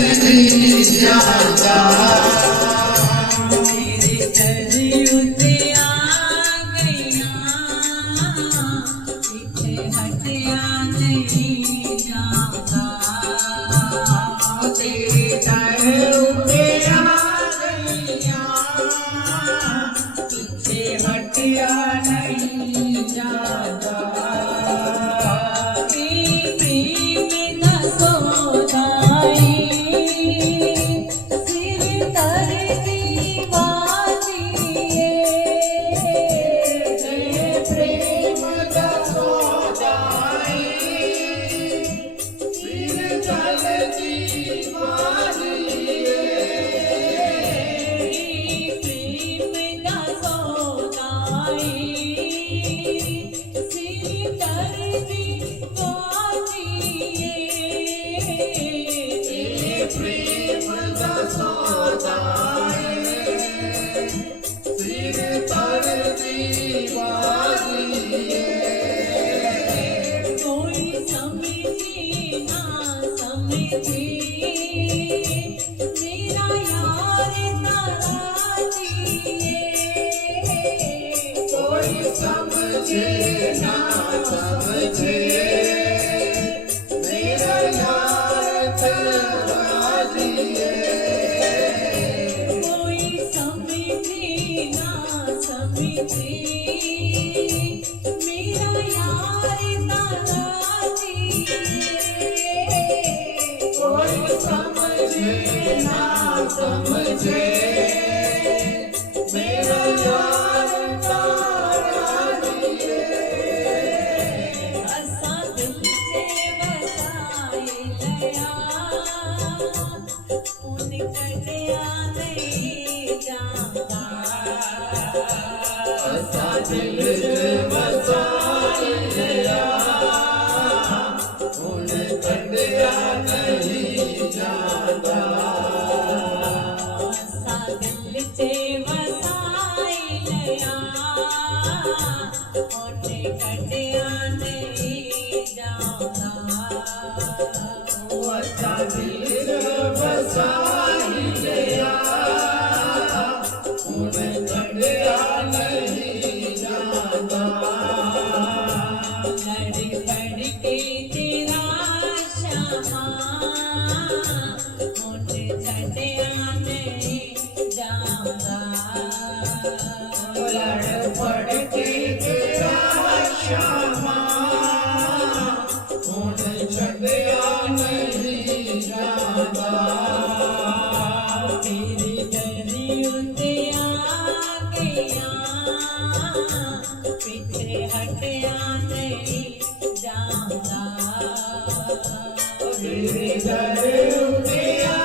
नहीं जाता। तेरे दरियों पे आ गया, पीछे हटिया नहीं जाता। तेरे दरियों पे आ गया, पीछे हटिया नहीं जाता। प्रेम न सोदाई, सिर तर दीवानी प्रेम का सौदाई, सिर तल दीवानी। प्रेम न सोदाई, सिर तर दीवानी। प्रेम का सौदाई, सिर तर दीवानी। कोई समझे ना समझे, मेरा यार नाराज़ी है। कोई समझे ना समझे, मेरा यार तेरा दिए। कोई समझे ना समझे, मेरा यार नाराज़ी है। कोई समझे ना समझे, मेरा यार तेरा दिए। असा दिल से वसाए लया, उन कटिया नहीं जाता। असा दिल से वसाए लिया, उन कंडिया नहीं जाता। असा दिल से वसाए लया, उन कटिया नहीं जाता। असा दिल वसाए लिया, उन कंडिया नहीं जाता। लड़ पड़ के तेरा क्षमा, मुझे छटिया नहीं जाता। लड़ पड़ के तेरा क्षमा, उन कंडिया नहीं जाता। तेरे दरियों पे आ गया, पीछे हटिया नहीं जाता। तेरे दरियों पे आ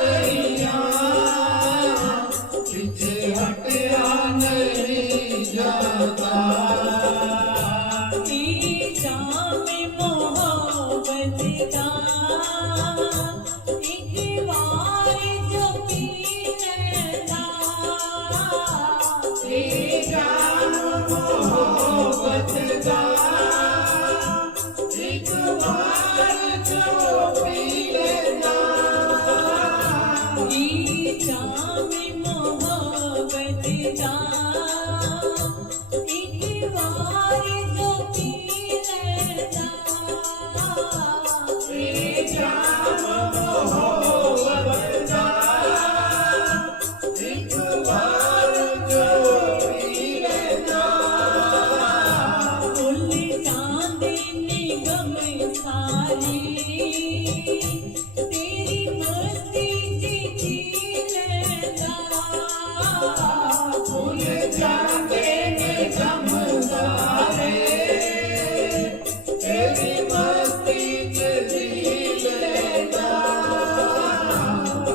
गया, पीछे हटिया नहीं जाता। की जाम मोहब्बत का एक बार जो पी लेता। तेरी जान मोहब्बत का एक बार जो पी लेता। की जाम मोहब्बत का एक बार जो पी लेता। तेरी जान मोहब्बत का एक बार जो पी लेता। फुल चांदनी गम सारी, तेरी मस्ती जी लेता। फूल जाते निगम सारे, तेरी मस्ती जी लेता।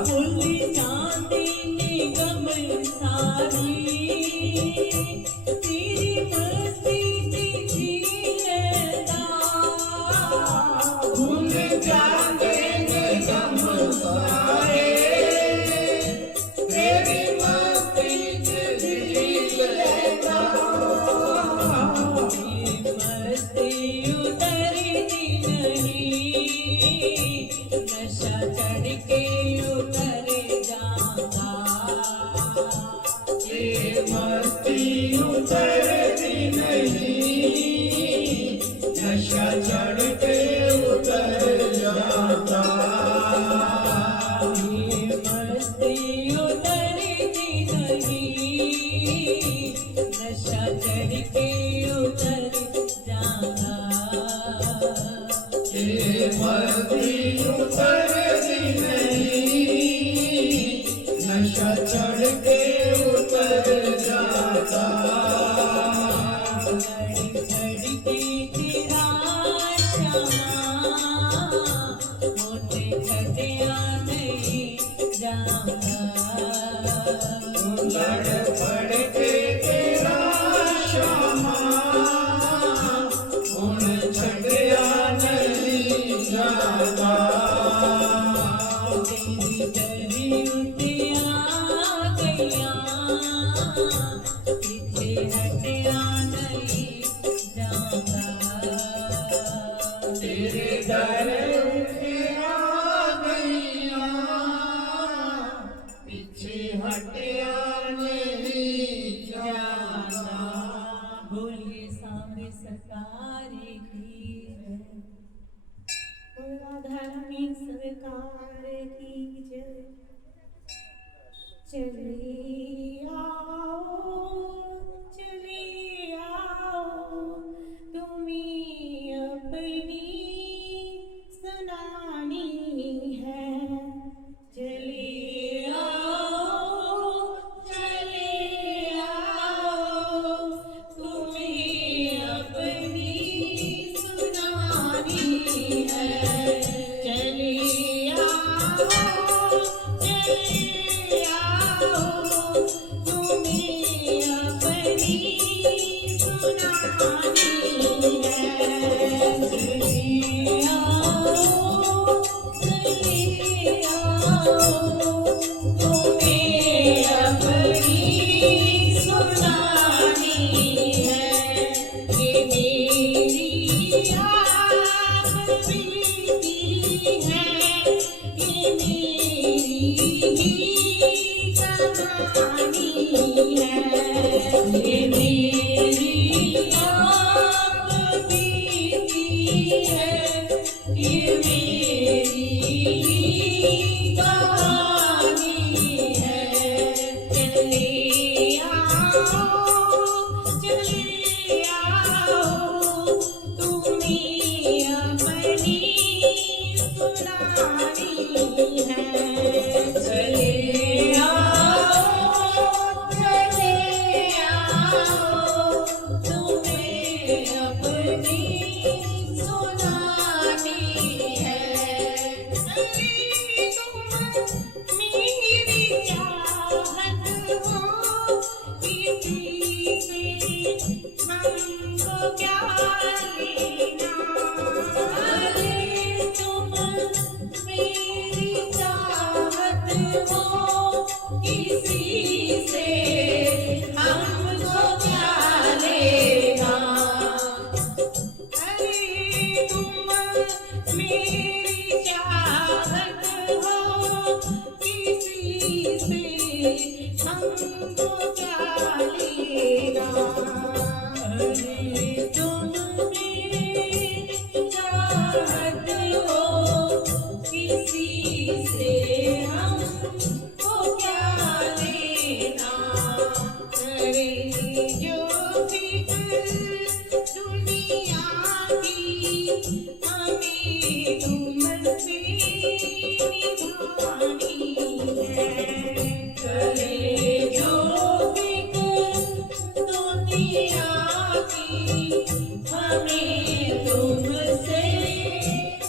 फुल चांदनी गम सारी, तेरी मस्ती जी लेता। फूल जाते निगम सारे, तेरी मस्ती जी लेता। मस्ती उतरती नहीं, नशा चढ़ के उतर जाता ये मस्ती उतरती नहीं, नशा चढ़ के उतर जाता। ये मस्ती उतरती नहीं, नशा चढ़ के उतर जाता ये मस्ती उतरती नहीं, नशा चढ़ के उतर जाता। घड़ी घड़ी की तेरा क्षमा मुझे घटिया नहीं जाता लड़ पड़ के तेरा क्षमा उन छड़िया नहीं जाता। तेरी डरी उठिया गैया पीछे हटिया नहीं जाता तेरे दर पे आ गईया, पीछे हटिया नहीं जाना। बोलिए सामने सरकार की जय, राधारानी सरकार की जय। चले आओ तुम्हें अपनी सुनानी है। चले आओ तुम्हें अपनी सुनानी है। चले आओ तुम्हें अपनी सुनानी है। ये मेरी प्रीति है, ये मेरी कहानी है। ये मेरी प्रीति है, ये मेरी कहानी है। चले आओ तुम्हें अपनी सुनानी है। चले आओ तुम्हें अपनी सुनानी है। तुम मेरी चाहत हो, किसी से हमको क्या लेना। तुम मेरी चाहत हो, किसी से हमको क्या लेना। तुम मेरी चाहत हो, किसी से हमको क्या लेना। तुम मेरी चाहत हो, किसी से हमको क्या लेना। जो फिक्र दुनिया की हमें तुमसे निभानी है। जो फिक्र दुनिया की हमें तुमसे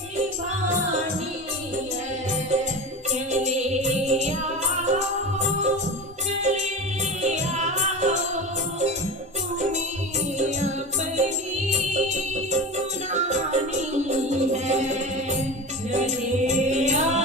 निभानी है। चले आओ तुम्हें अपनी सुनानी है। चले आओ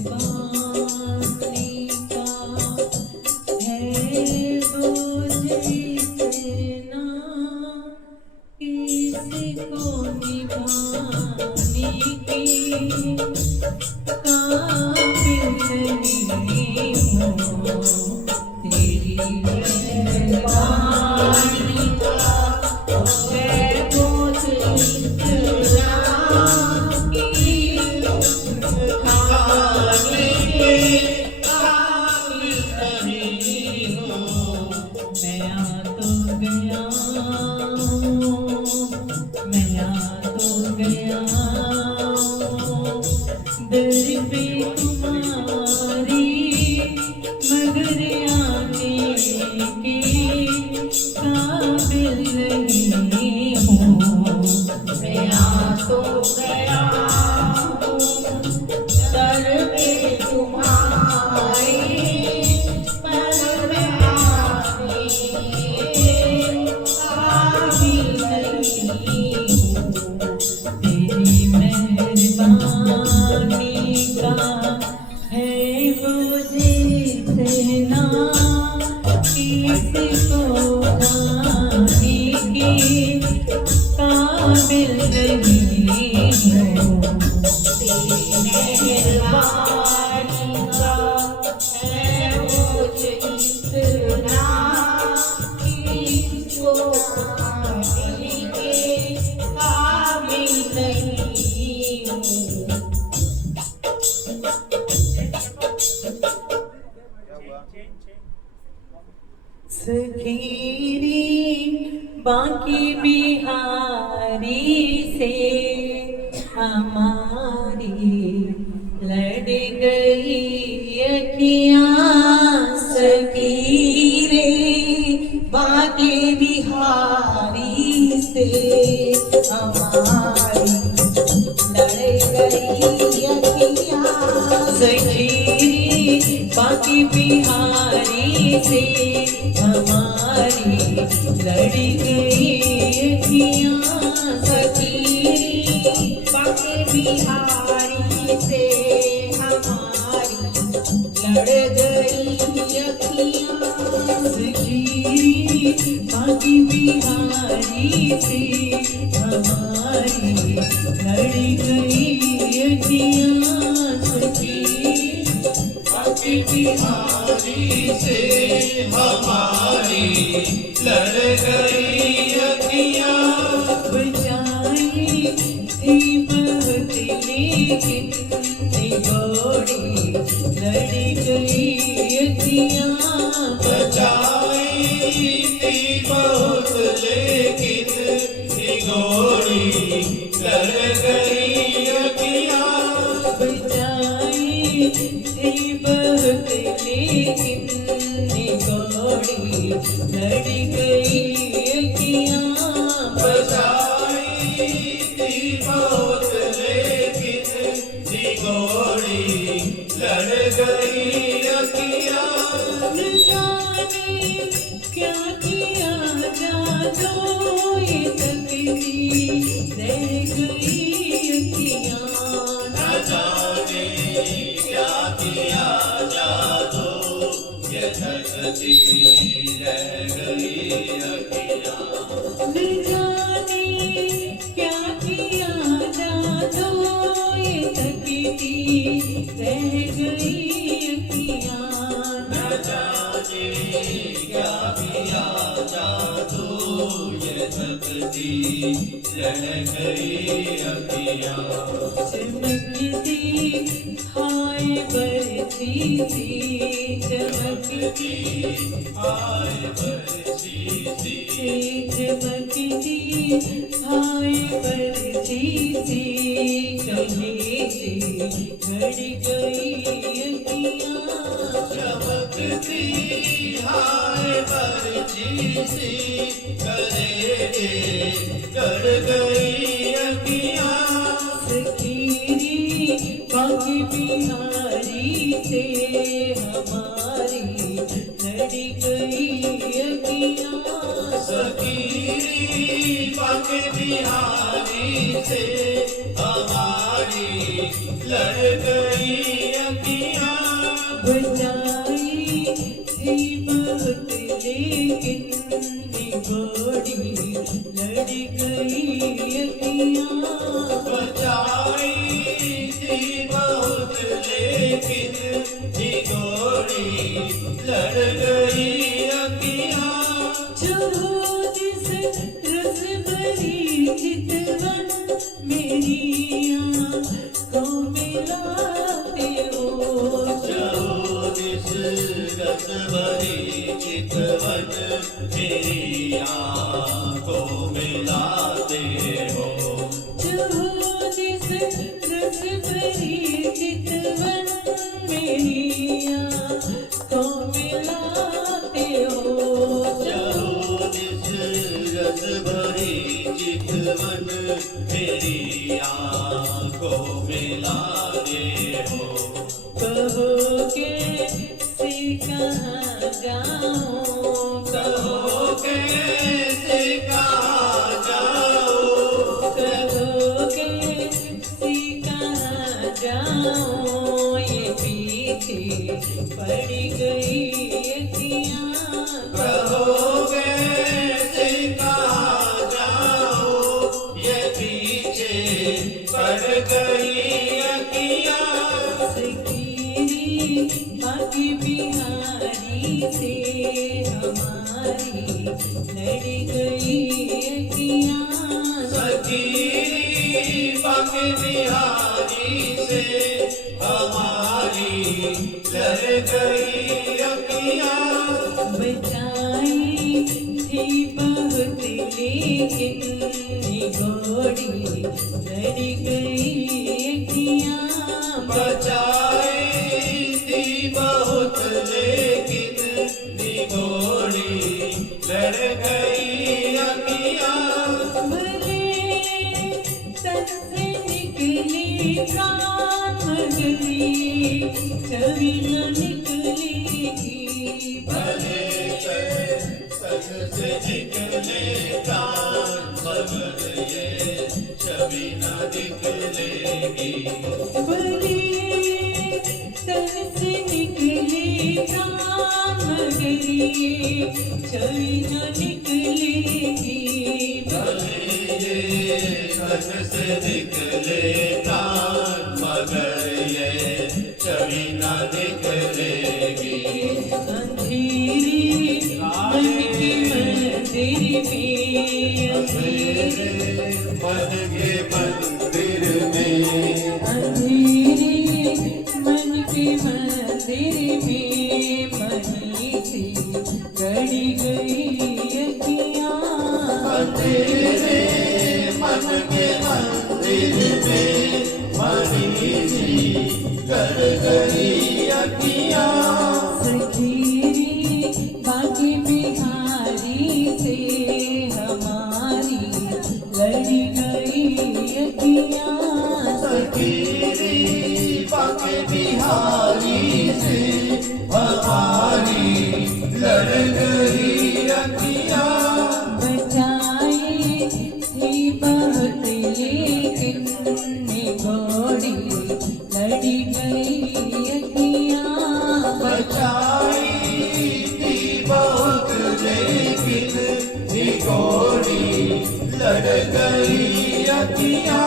मेहरबानी का है बोझ इतना, किसको निभाने के काबिल नहीं हूँ। तेरी मेहरबानी का है बोझ इतना, खाने के काबिल नहीं हो। मैं आ तो गया हूँ, मैं आ तो गया हूँ दर पे तुम्हारी, मगर आने के काबिल नहीं हूँ। मैं आ तो गया हूँ दर पे तुम्हारे, पर मैं आने काबिल नहीं हूँ। तेरी मेहरबानी का है मुझे इतना, किसको पाने के काबिल नहीं हूँ। तेरी मेहरबानी का है मुझ इतना, किसको पाने के काबिल नहीं हूँ। सखीरी बाकी बिहारी से हमारी लड़ गई अखियाँ। सखीरे बाके बिहारी से हमारी लड़ गई अखियाँ। सखीरी बाकी बिहारी से हमारी लड़ गई अखियाँ। सखीरी बाके बिहारी से हमारी लड़ गई अखियाँ। सखीरी बाकी बिहारी से हमारी लड़ गई अखियाँ। सखीरी बाकी बिहारी से हमारी लड़ गई अखियाँ। बचाई थी बहुत लेकिन निगोड़ी लड़ गई अखियाँ। बचाई थी बहुत लेकिन निगोड़ी लड़ गई अखियाँ। बचाई थी बहुत लेकिन निगोड़ी लड़ गई अखियाँ। बचाई थी बहुत लेकिन निगोड़ी लड़ गई अखियाँ। न जाने क्या किया जादू ये तकती रह गई अखियाँ। न जाने क्या किया जादू ये धरती रह गई अखियाँ। न जाने क्या किया जादू ये तकती रह गई अखियाँ। न जाने क्या किया जादू ये धरती रह गई अखियाँ। चमकती हाय बरसी सी, चमकती आए बरसी सी, चमकती हाय बरसी सी, कहे से घड़ गई अखियाँ। चमकती हाय बरसी सी, कलेजे कर गई अखियाँ। सखीरी बाकी बिहारी से हमारी लड़ गई अखियाँ। सखीरी बाके बिहारी से हमारी लड़ गई अखियाँ बचाई थी बहुत लेकिन निगोड़ी लड़ गई अखियाँ बचाई थी बहुत लेकिन निगोड़ी लड़ गई अखियाँ जो जिस रस भरी चितवन मेरी आँखों मिलाते हो चौदिस रस भरी चितवन मेरी आँखों मिलाते हो जो जिस रस भरी चितवन मेरी आँखों मिलाते हो चौदिस रस भरी चितवन मेरी आँखों मिलाते हो कहो कैसे कहाँ जाऊँ कहो कैसे कहाँ जाओ कहो कैसे कहाँ जाऊँ ये पीछे पड़ गई अखियाँ कहो कैसे कहाँ जाओ ये पीछे पड़ गई अखियाँ सकीरी बाकी बिहारी से हमारी लड़ गई अखियाँ सखीरी बाकी बिहारी से हमारी लड़ गई अखियाँ बचाई थी बहुत लेकिन निगोड़ी लड़ गई अखियाँ बचाई थी बहुत लेकिन निगोड़ी लड़ गई अखियाँ भले तन से निकली प्राण मगली कभी न निकलेगी भले तन से निकले प्राण मगर ये छवि न निकलेगी भले तन से निकली प्राण मगली छवि न निकलेगी भले ये तन से निकले प्राण मगर ये छवि न निकलेगी अंधेरी मन के मंदिर में मन के मंदिर में अंधेरे मन के मंदिर में मनी सी गड़ी गई अखियाँ तेरे मन के मंदिर में मणि सी कर गई अखियाँ सखीरी बाकी बिहारी से हमारी लड़ी गई अखियाँ सखीरी बाके बिहारी से हमारी लड़ गई अखियाँ बचाई थी बहुत लेकिन निगोड़ी लड़ी गई अखियाँ बचाई थी बहुत लेकिन निगोड़ी लड़ गई अखियाँ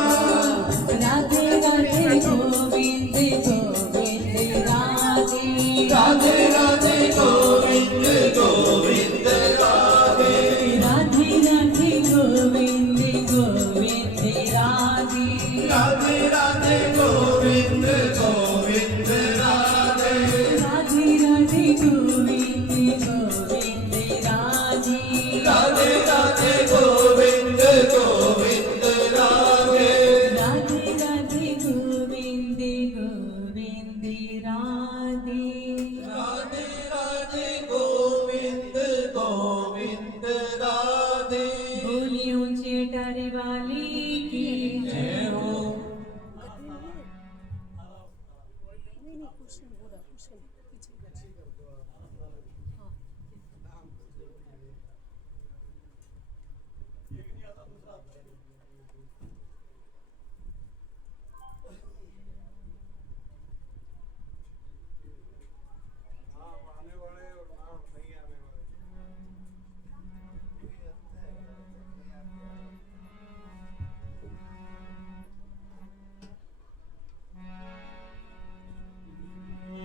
राधे राधे गोविंद गोविंद राधे राधे राधे गोविंद गोविंद राधे राधे राधे गोविंद गोविंद राधे राधे राधे गोविंद गोविंद राधे राधे राधे गोविंद गोविंद राधे राधे राधे गोविंद गोविंद राधे राधे राधे गोविंद गोविंद राधे राधे राधे गोविंद गोविंद राधे बोलियों चेटारे वाली की जय हो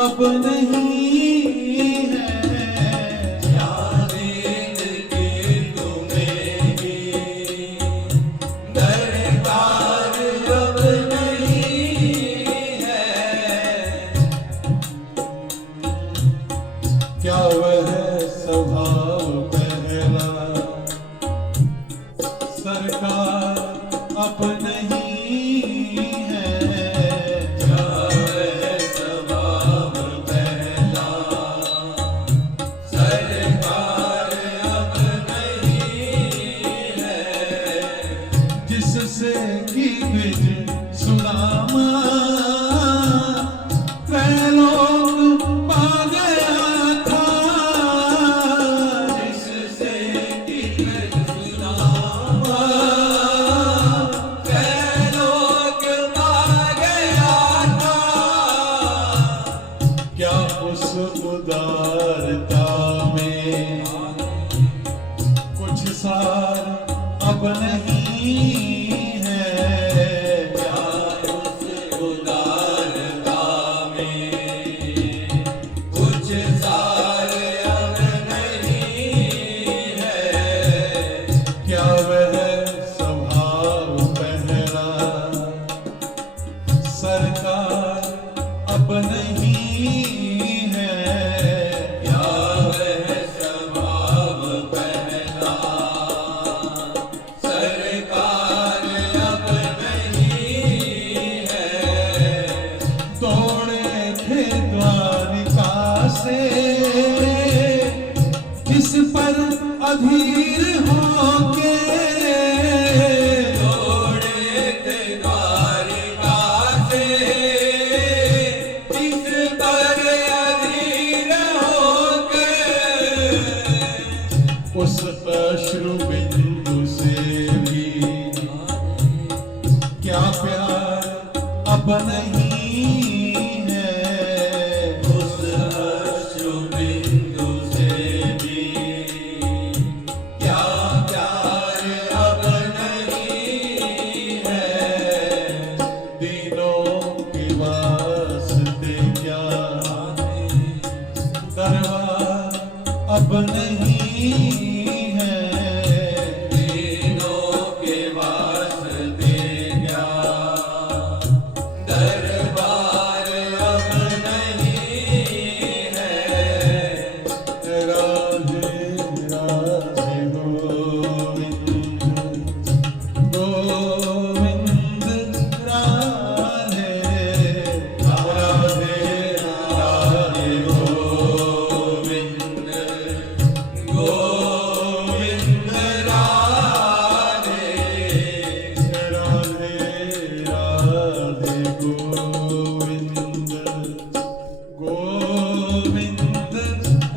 अब नहीं है। यादें की तुम्हें ही दरकार अब नहीं है। क्या वह स्वभाव पहला सरकार अब नहीं है। क्या वह स्वभाव पहला सरकार अब नहीं है। जिससे की द्विज सुनामा त्रैलोक पा गया था। जिससे कि सुनामा त्रैलोक पा गया था। क्या उस उदारता में कुछ सार अब नहीं है। क्या उस उदारता में कुछ सार अब नहीं है। क्या वह स्वभाव पहला सरकार अब नहीं है। क्या वह स्वभाव पहला सरकार अब नहीं है। दौड़े थे द्वारिका से जिस पर अधीर होके। दौड़े थे द्वारिका से जिस पर अधीर होकर। उस अश्रु बिंदु से भी क्या प्यार अब नहीं है। उस अश्रु बिंदु से भी क्या प्यार अब नहीं है। दिनों के वास्ते क्या दरबार अब नहीं है। दिनों के वास्ते क्या दरबार अब नहीं है। राधे राधे गोविंद गोविंद राधे राधे राधे गोविंद गोविंद राधे राधे राधे गोविंद गोविंद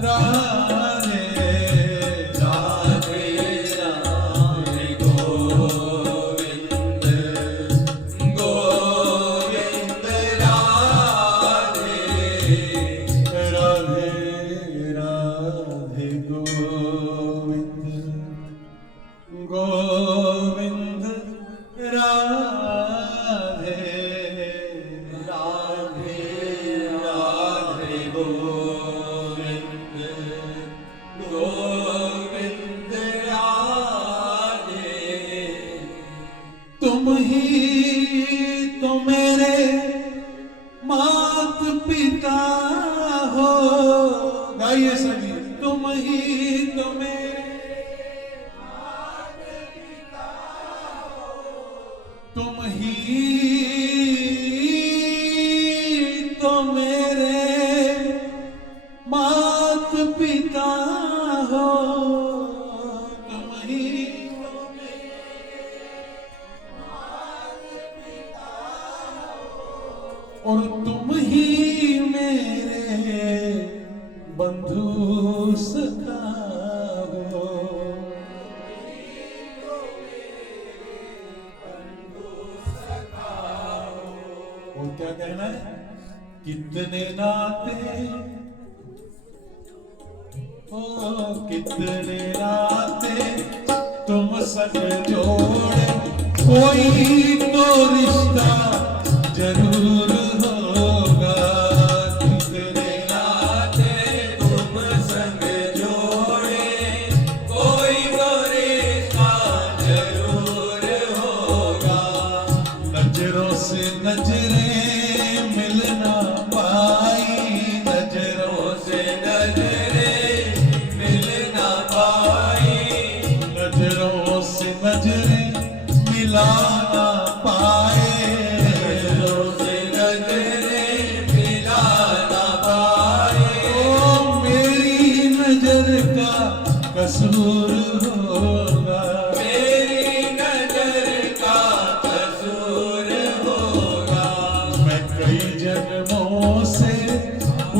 राधे राधे राधे गोविंद गोविंद राधे राधे राधे गोविंद गोविंद राधे राधे राधे गोविंद गोविंद राधे। तुम ही तो मेरे मात पिता हो। गाइए सभी, तुम ही तो मेरे तुम ही तो मेरे मात पिता हो। तुम ही तो और तुम ही मेरे बंधु सखा हो। और क्या कहना है? कितने नाते ओ कितने नाते तुम सग जोड़े, कोई तो रिश्ता जरूर होगा। कितने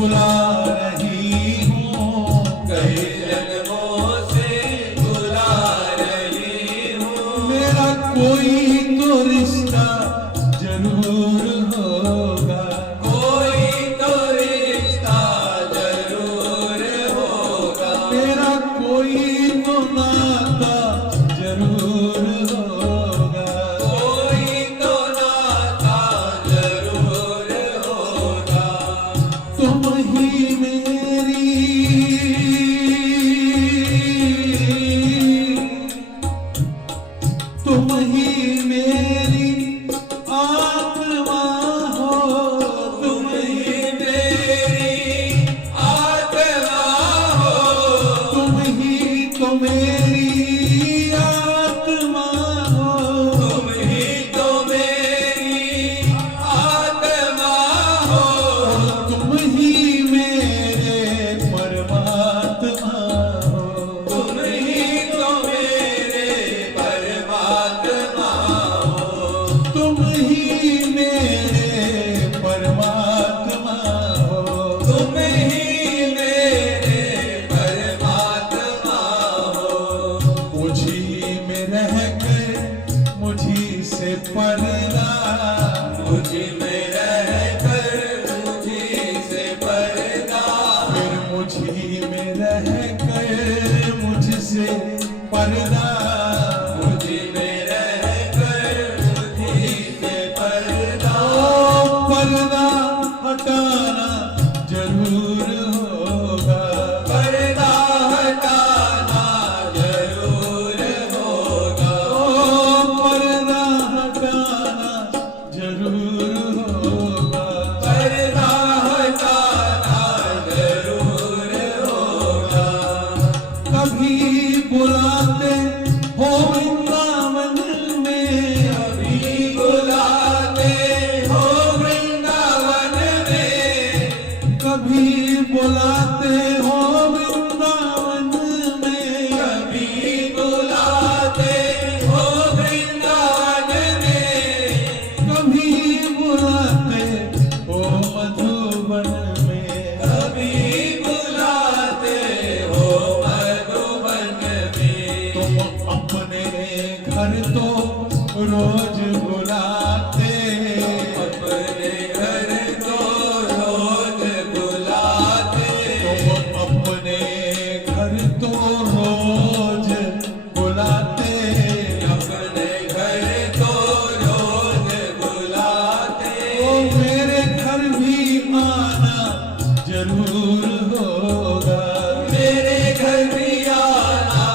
बुला रही हूँ, कई जन्मों से बुला रही हूँ। मेरा कोई तो रिश्ता जरूर होगा, कोई तो रिश्ता जरूर होगा। मेरा कोई तो नाता जरूर होगा, कोई तो नाता जरूर होगा। तुम ही मेरी, तुम ही मेरी आत्मा हो, तुम ही मेरी आत्मा हो, तुम ही तो मेरी आत्मा हो, तुम ही तो मेरी आत्मा हो। तुम ही मेरे परमात्मा हो, तुम ही तो मेरे परमात्मा हो। तुम ही मेरे परमात्मा हो, तुम ही मेरे परमात्मा हो। मुझी में रहकर मुझी से पर्दा, मुझ में रहकर मुझी से पर्दा, फिर मुझी में रहकर मुझसे पर्दा, मुझ में रहकर मुझी से पर्दा। ओ पर्दा हटाना जरूर होगा, पर्दा हटाना जरूर होगा। ओ पर्दा हटाना जरूर होगा, पर्दा हटाना जरूर होगा। कभी बुलाते हो वृंदावन में, कभी बुलाते हो वृंदावन में, कभी बुलाते हो वृंदावन में, कभी बुलाते हो वृंदावन में, कभी बुलाते हो मधुबन में, कभी बुलाते हो मधुबन में। तुम अपने घर तो रोज बुलाते, अपने घर तो रोज बुलाते, तुम अपने घर तो रोज बुलाते, अपने घर तो रोज बुलाते। ओ मेरे घर भी आना जरूर होगा, मेरे घर भी आना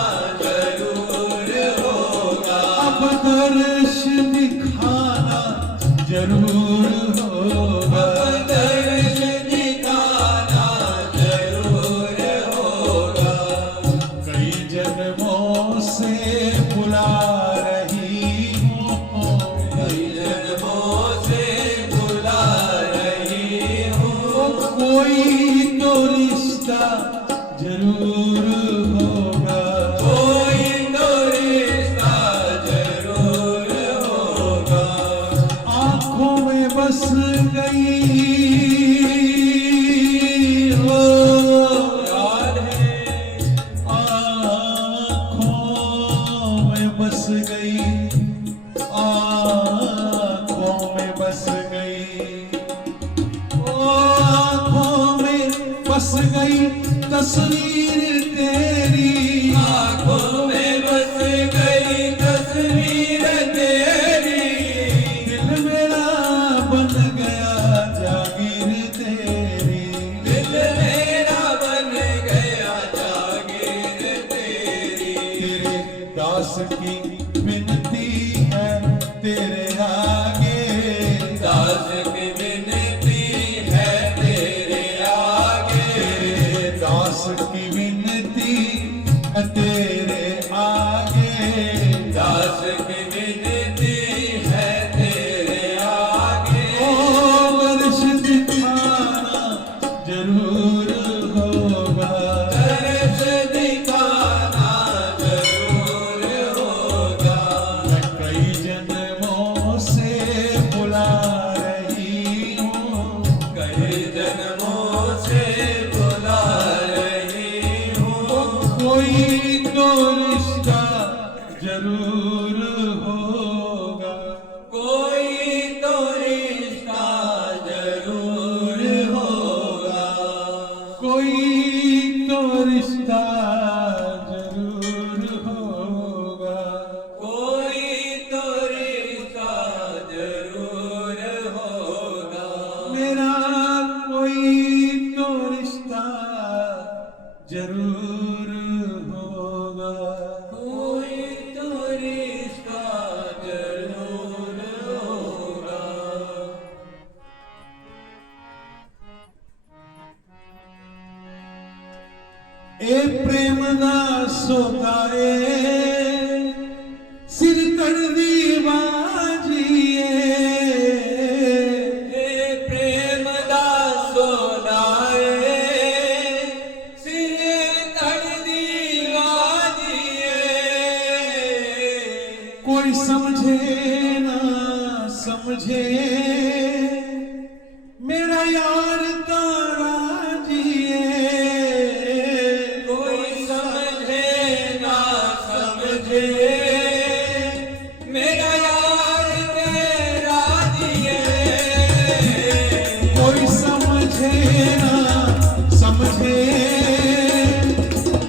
जरूर होगा। अब दर्श दिखाना जरूर होगा, दर्श दिखाना जरूर होगा। कई जन्मों से बुला रही हूँ, कई जन्मों से बुला रही हूँ। कोई तो रिश्ता जरूर होगा, कोई तो रिश्ता जरूर होगा। आँखों में बस गई हो, याद है आँखों में बस गई, आँखों में बस गई, ओ आँखों में बस गई तस्वीर तेरी, आँखों में बस गई तस्वीर तेरी। दिल मेरा बन गया जागीर तेरी, दिल मेरा बन गया जागीर तेरी। तेरे दास की विनती है तेरे आगे, दास की विनती है तेरे आगे। तेरे दास की विनती है तेरे आगे, दास की विनती है तेरे आगे। ओ दर्श दिखाना जरूर होगा, दर्श दिखाना जरूर होगा। मैं कई जन्मों से बुला रही हूँ, कई जन्मों से कोई तो रिश्ता जरूर होगा, कोई तो रिश्ता जरूर होगा, मेरा कोई तो रिश्ता जरूर होगा। कोई तो रिश्ता जरूर होगा। ए प्रेम दा सोता ए सिर करदी बाजीए, ए प्रेम दा सोनाए सिर तड़दी वाजिए, कोई समझे ना समझे मेरा यार तारा जिए, कोई समझे ना समझे मेरा यार तेरा जिए, कोई समझे ना समझे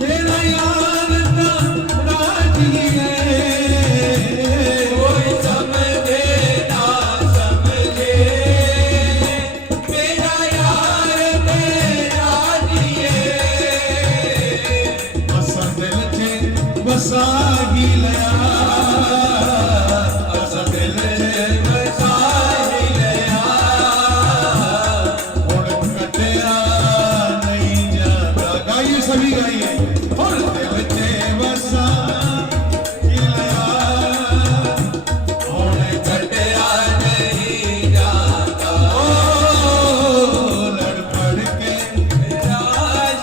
मेरा यार तारा जिए, कोई समझे ना समझे मेरा यार तेरा जिए, असा दिल च वसा ही लिया, असा दिल च बसा ही लिया, हुण कटिया नहीं जाता। गाइए सभी गाइए, हुण दिल च वसा ही लिया, हुण कटिया नहीं जाता, ओ लड़ पड़ के मेरा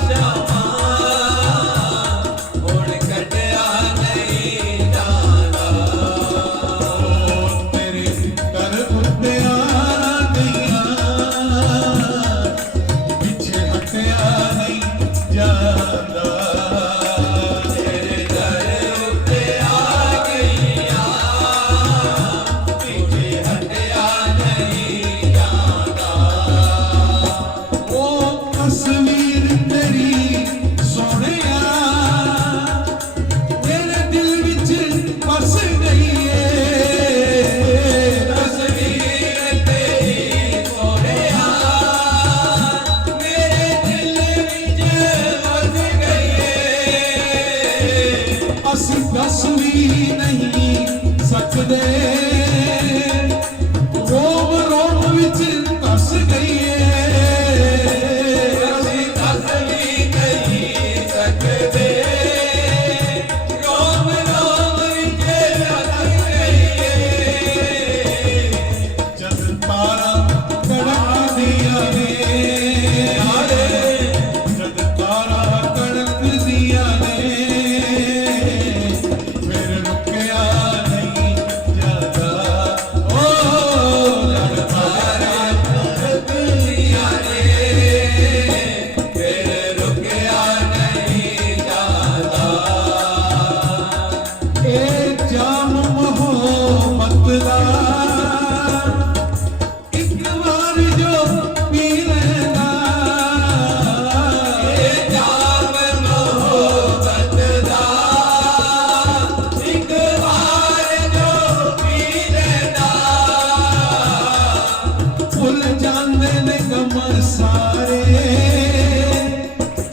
शमा हुण कटिया नहीं जाता, तेरे कर उठिया गईया, पीछे हटिया नहीं जाता। तेरे दर उते आ गईया, पीछे हटिया नहीं जाता, ओ तस्वीर तेरी सोहणिया मेरे दिल विच बस गई है, तस्वीर तेरी सोहणिया मेरे दिल विच बस गई है, ਅਸੀਂ ਦੱਸ ਵੀ ਨਹੀਂ ਸਕਦੇ, ਰੋਮ ਰੋਮ ਵਿੱਚ ਧਸ ਗਈ ਏ, ਅਸੀਂ ਦੱਸ ਵੀ ਨਹੀਂ ਸਕਦੇ, ਰੋਮ ਰੋਮ ਵਿੱਚ ਰਸ ਗਈ ਏ, ਜਦ ਤਾਰਾ ਕੜਕਦੀਆਂ ਨੇ, ਜਦ ਤਾਰਾ ਕੜਕਦੀਆਂ ਨੇ, ਫਿਰ ਰੁਕਿਆ ਨਹੀਂ ਜਾਂਦਾ, ਓ ਲੜ ਤਾਰਾ ਰੁਕਦੀਆਂ ਨੇ, ਫਿਰ ਰੁਕਿਆ ਨਹੀਂ ਜਾਂਦਾ, ਇਹ ਜਾਮ ਮੁਹੱਬਤ ਦਾ ਇੱਕ ਵਾਰ ਜੋ ਪੀ ਲੈਂਦਾ, ਇਹ ਜਾਮ ਮੁਹੱਬਤ ਦਾ ਇੱਕ ਵਾਰ ਜੋ ਪੀ ਲੈਂਦਾ, ਭੁੱਲ ਜਾਂਦੇ ਨੇ ਗਮ ਸਾਰੇ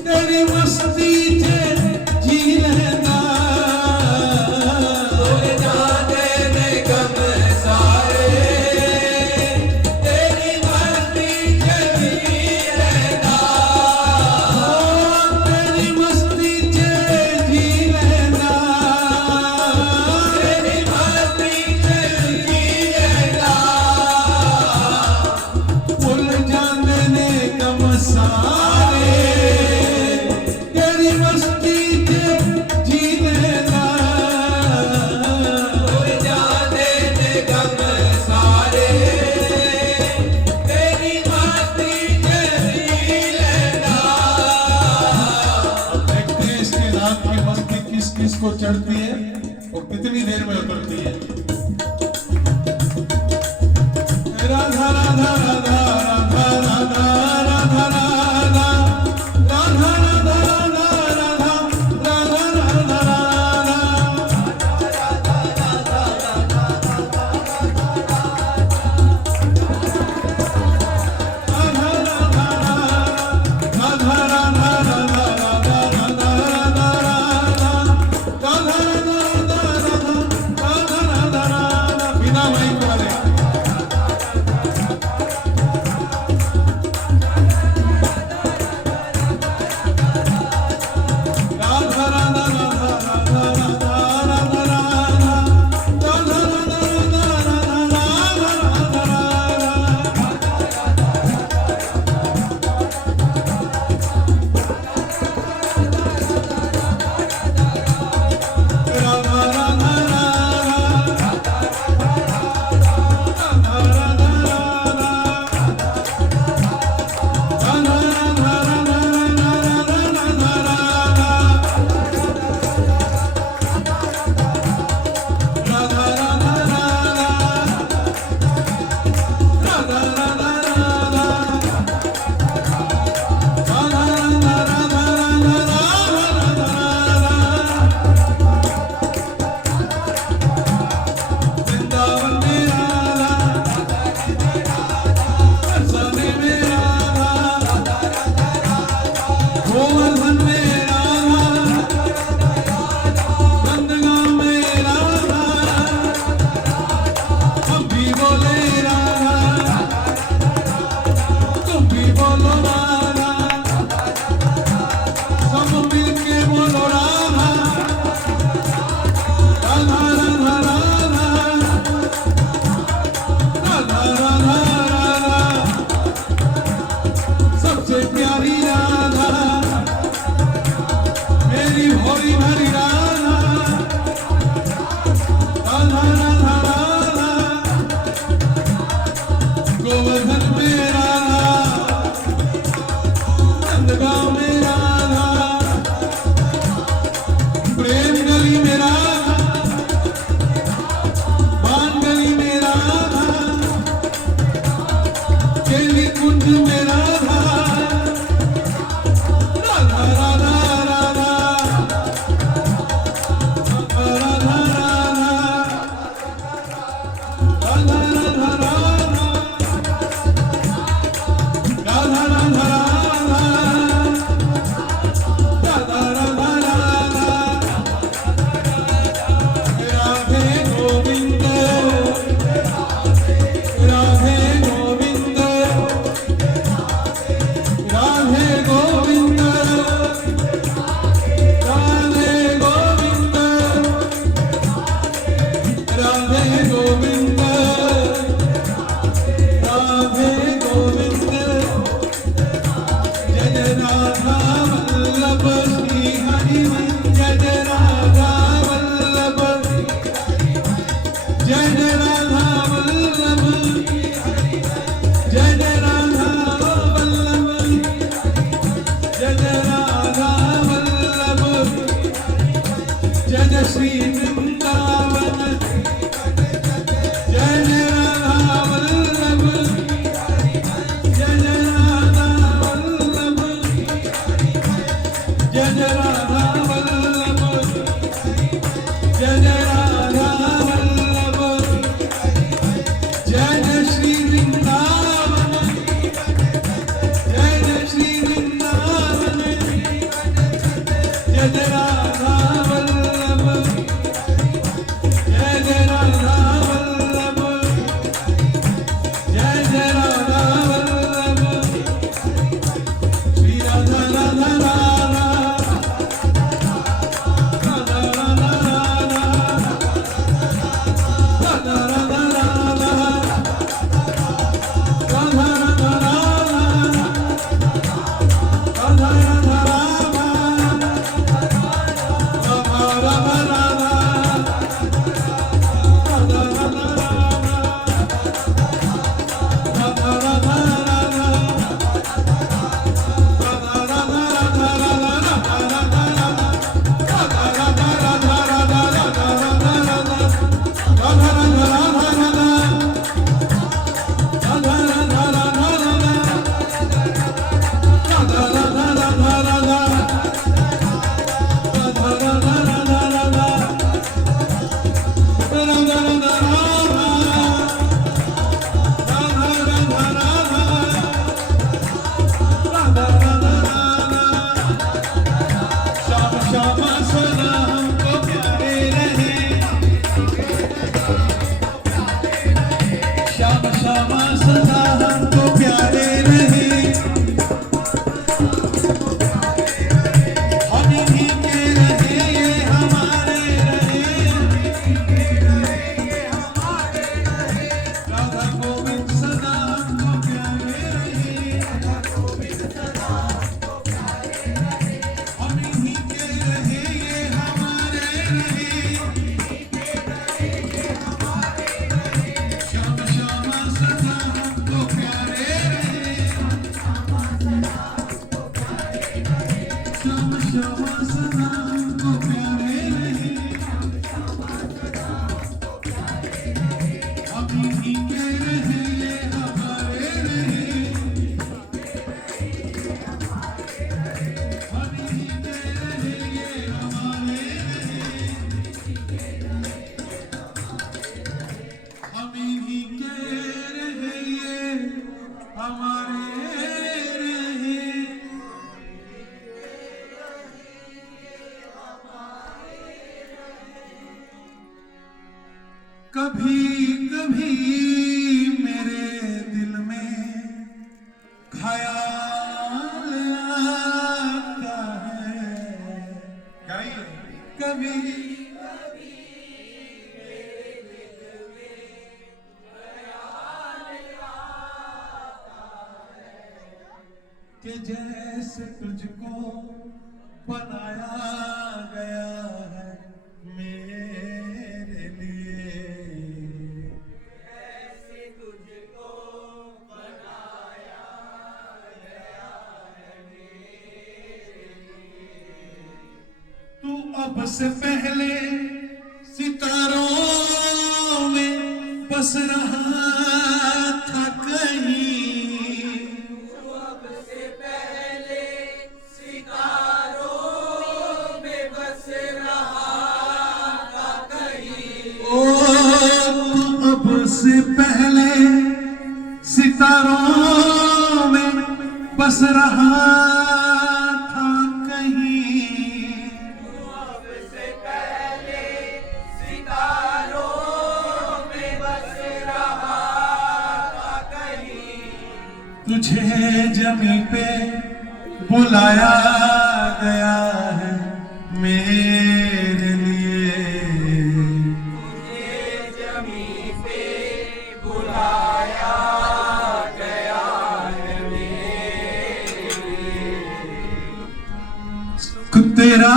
ਤੇਰੀ ਮਸਤੀ 'ਚ ਜੀ ਲੈਂਦਾ, ਭੁੱਲ ਜਾਂਦੇ ਨੇ ਗਮ ਸਾਰੇ ਤੇਰੀ ਮਸਤੀ 'ਚ ਜੀ ਲੈਂਦਾ, ਤੇਰੀ ਮਸਤੀ 'ਚ ਜੀ ਲੈਂਦਾ, ਤੇਰੀ ਮਸਤੀ 'ਚ ਜੀ ਲੈਂਦਾ, ਭੁੱਲ ਜਾਂਦੇ ਨੇ ਗਮ ਸਾਰੇ ਤੇਰੀ ਮਸਤੀ 'ਚ ਜੀ ਲੈਂਦਾ, ਭੁੱਲ ਜਾਂਦੇ ਨੇ ਗਮ ਸਾਰੇ ਤੇਰੀ ਮਸਤੀ 'ਚ ਜੀ ਲੈਂਦਾ। अब देखते हैं इसके नाम की मस्ती किस किस को चढ़ती है और कितनी देर में उतरती है। राधा राधा राधा राधा राधा राधा राधा नंदगांव में राधा, प्रेम गली में राधा, बान गली में राधा, केली कुंज में राधा, राधा राधा राधा, राधा राधा राधा राधा श्री वृंदावन जय जय राधा वल्लभ जय जय राधा वल्लभ जय जय राधा वल्लभ जय जय राधा वल्लभ जय जय श्री वृंदावन जय जय श्री वृंदावन जय जय राधा कभी कभी मेरे दिल में ख्याल आता है, गाइए कभी कि जैसे तुझको बनाया गया है मेरे लिए, जैसे तुझको बनाया गया है मेरे अब से पहले सितारों में बस रहा था कहीं, अब से पहले सितारों में बस रहा था कहीं। ओ अब से पहले सितारों में बस रहा था कहीं, अब से पहले सितारों में बस रहा था कहीं। तुझे जमी पे बुलाया गया है मेरे लिए, तुझे जमी पे बुलाया गया है मेरे लिए। सुख तेरा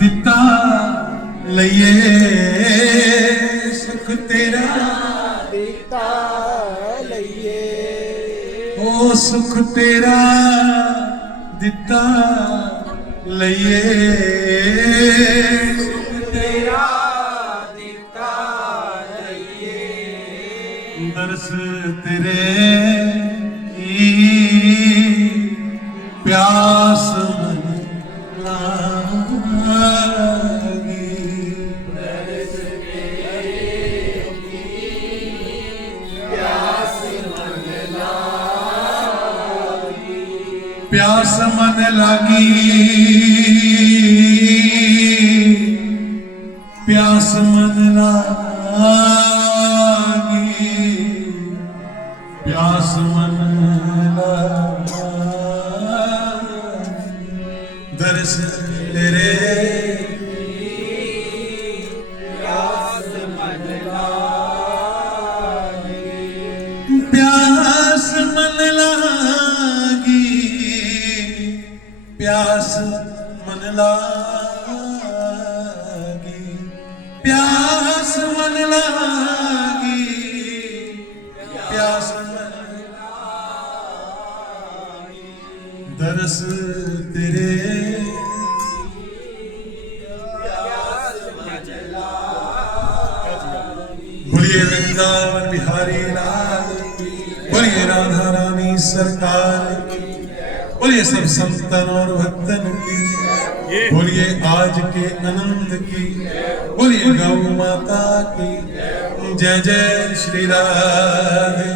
दिता लइए, सुख तेरा दिता लइए, ओ सुख तेरा दिता लइए, सुख तेरा दिता लइए। दरस तेरे की प्यास मन लागी, प्यास मन लागी, प्यास मन लागी, प्यास मन लागी, दरस तेरे प्यास मन लागी, प्यास मन लागी, प्यास मन लागी, प्यास मन लागी, प्यास मन लागी, दरस तेरे प्यास मन लागी। बोलिए वृंदावन बिहारी लाल की, बोलिए राधा रानी सरकार की, बोलिए सब संतन और भक्तन की, बोलिए आज के आनंद की, बोलिए गौ माता की जय जय श्री राधे।